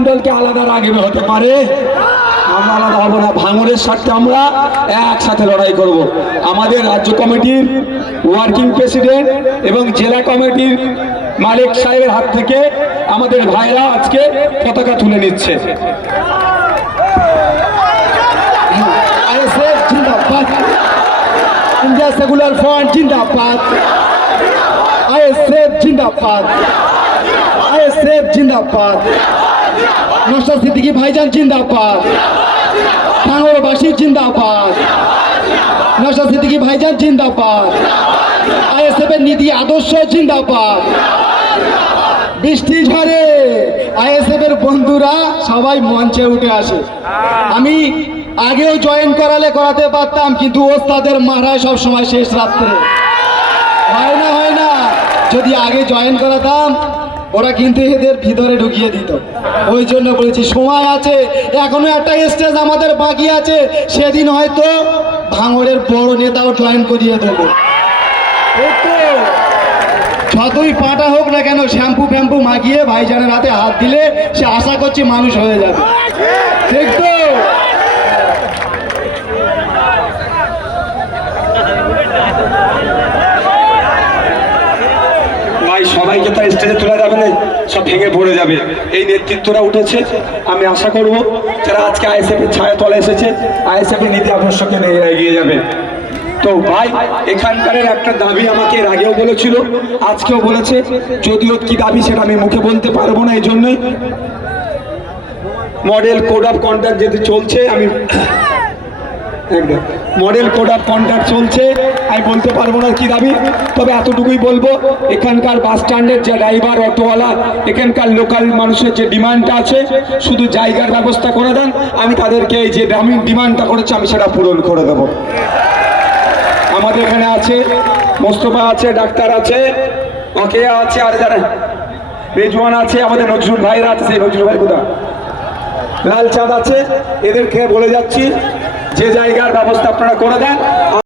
মন্ডলকে আলাদা রাখবে হতে পারে? আমরা আলাদা হব না ভাঙরের স্বার্থে আমরা একসাথে লড়াই করব। আমাদের রাজ্য কমিটির ওয়ার্কিং প্রেসিডেন্ট এবং জেলা কমিটির মালিক সাহেবের হাত থেকে আমাদের ভাইরা আজকে পতাকা তুলে নিচ্ছে। ইন্ডিয়া সেকুলার ফ্রন্ট জিন্দাবাদ। আইএসএফ জিন্দাবাদ। নশা সিদ্দিকি ভাইজান জিন্দাবাদ? ভাঙরবাসী জিন্দাবাদ। নশা সিদ্দিকি ভাইজান জিন্দাবাদ? আইএসএফ এর নীতি আদর্শ জিন্দাবাদ। বৃষ্টি ঝড়ে আইএসএফ এর বন্ধুরা সবাই মঞ্চে উঠে আসে। আমি আগেও জয়েন করালে করাতে পারতাম, কিন্তু ওস্তাদের মারায় সব সময় শেষ রাত্রে। হয় না হয় না, যদি আগে জয়েন করাতাম ওরা কিন্তু এদের ভিতরে ঢুকিয়ে দিত। ওই জন্য বলেছি, সময় আছে, এখনও একটা স্টেজ আমাদের বাকি আছে, সেদিন হয়তো ভাঙড়ের বড় নেতাও জয়েন করিয়ে দেবো। যতই পাটা হোক না কেন, শ্যাম্পু ফ্যাম্পু মাখিয়ে ভাইজানের হাতে হাত দিলে সে আশা করছে মানুষ হয়ে যাবে। ঠিক তো? সবাইকে তার স্টেজে তোলা সব ভেঙে পড়ে যাবে। এই নেতৃত্বরা উঠেছে। আমি আশা করব যারা আজকে আইএসএফ এর ছায়া তলে এসেছে, আইএসএফ এর নীতি নিয়ে এগিয়ে যাবে। তো ভাই, এখানকার একটা দাবি আমাকে এর আগেও বলেছিল, আজকেও বলেছে, যদিও কি দাবি সেটা আমি মুখে বলতে পারব না, এই জন্যই। মডেল কোড অফ কন্ডাক্ট যেহেতু চলছে, আমি একদম মডেল কোড অফ কন্ডাক্ট চলছে, আমি বলতে পারব না কি দাবি, তবে এতটুকুই বলব, এখানকার বাস স্ট্যান্ডের যে ড্রাইভার অটোওয়ালা, এখানকার লোকাল মানুষের যে ডিমান্ডটা আছে, শুধু জায়গার ব্যবস্থা করে দেন, আমি তাদেরকে এই যে আমি ডিমান্ডটা করেছি, আমি সেটা পূরণ করে দেবো। আমাদের এখানে আছে, মোস্তফা আছে, ডাক্তার আছে, অকেয়া আছে, আর যারা রেজওয়ান আছে, আমাদের নজরুল ভাইরা আছে, সেই নজরুল ভাই কোথা লাল চাঁদ আছে, এদেরকে বলে যাচ্ছি যে জায়গার ব্যবস্থা আপনারা করে দেন।